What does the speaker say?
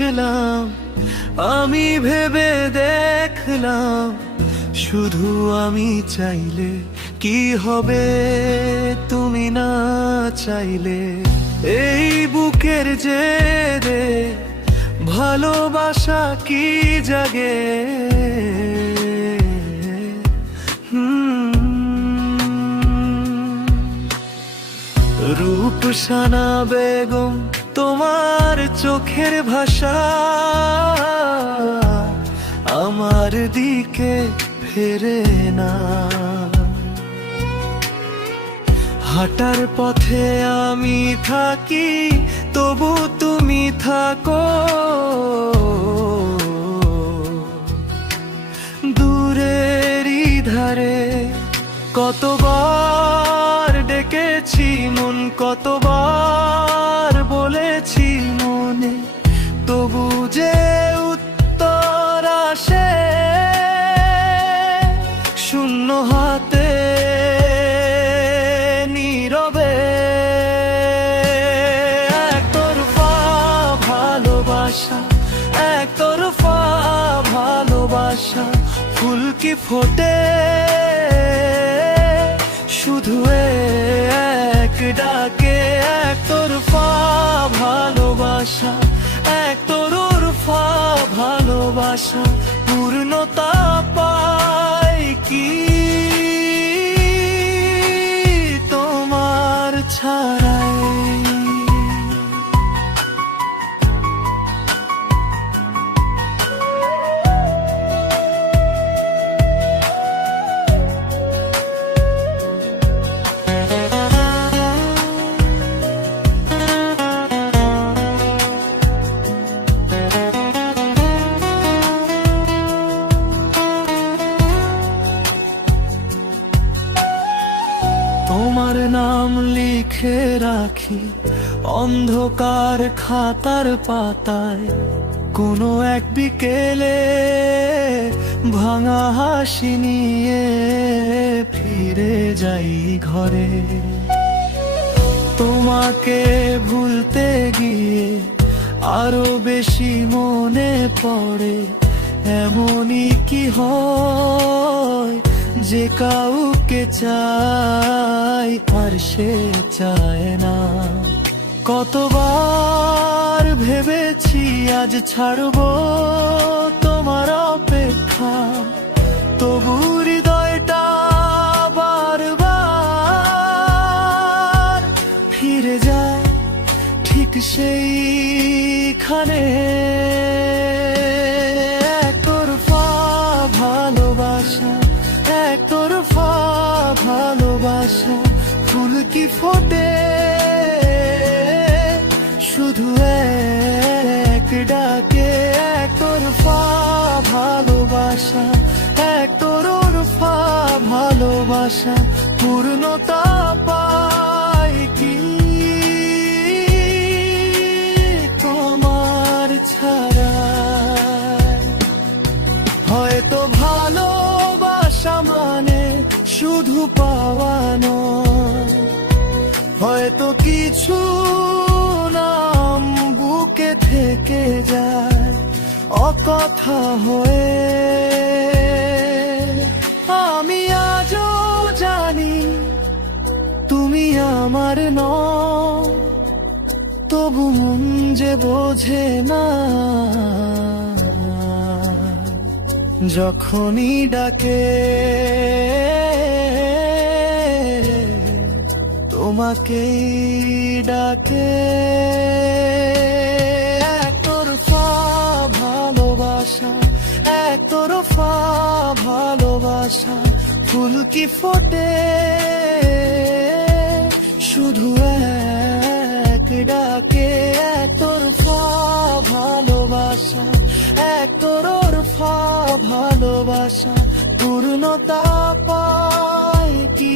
বুঝলাম, আমি ভেবে দেখলাম, শুধু আমি চাইলে কি হবে, তুমি না চাইলে। এই বুকের জেদে ভালোবাসা কি জাগে। রূপসানা বেগম, তোমার চোখের ভাষা আমার দিকে ফেরে না। হাঁটার পথে আমি থাকি, তবু তুমি থাকো। দূরেরই ধারে কতবার ডেকেছি মন, কতবার বলেছি মনে, তবু যে উত্তর আসে শূন্য হাতে নীরবে। একতরফা ভালোবাসা, একতরফা ভালোবাসা, ফুল কি ফোটে শুধু এক ডাকে। একতরফা ভালোবাসা, একতরফা ভালোবাসা, পূর্ণতা পায় কি তোমার ছাড়াই। তোমার নাম লিখে রাখি অন্ধকার খাতার পাতায়, কোনো এক বিকেলে ভাঙা হাসি নিয়ে ফিরে যাই ঘরে। তোমাকে ভুলতে গিয়ে আরো বেশি মনে পড়ে, এমনই কি হয় যে কাউকে চাই আর সে চায় না। কতবার ভেবেছি আজ ছাড়বো তোমার অপেক্ষা, তবু হৃদয়টা বারবার ফিরে যায় ঠিক সেইখানে। একতরফা ভালোবাসা, একতরফা ভালোবাসা, ফুল কি ফোটে শুধু এক ডাকে। একতরফা ভালোবাসা, একতরফা ভালোবাসা, পূর্ণতা পায় কি তোমার ছাড়া। হয়তো ভালোবাসা মানে শুধু পাওয়া নয়, হয়তো কিছু নাম বুকে থেকে যায় অকথা হয়ে। আমি আজও জানি তুমি আমার নও, তবু মন যে বোঝে না। যখনই ডাকে তোমাকেই ডাকে। একতরফা ভালোবাসা, একতরফা ভালোবাসা, ফুল কি ফোটে শুধু এক ডাকে। একতরফা ভালোবাসা, একতরফা ভালোবাসা, পূর্ণতা পায় কি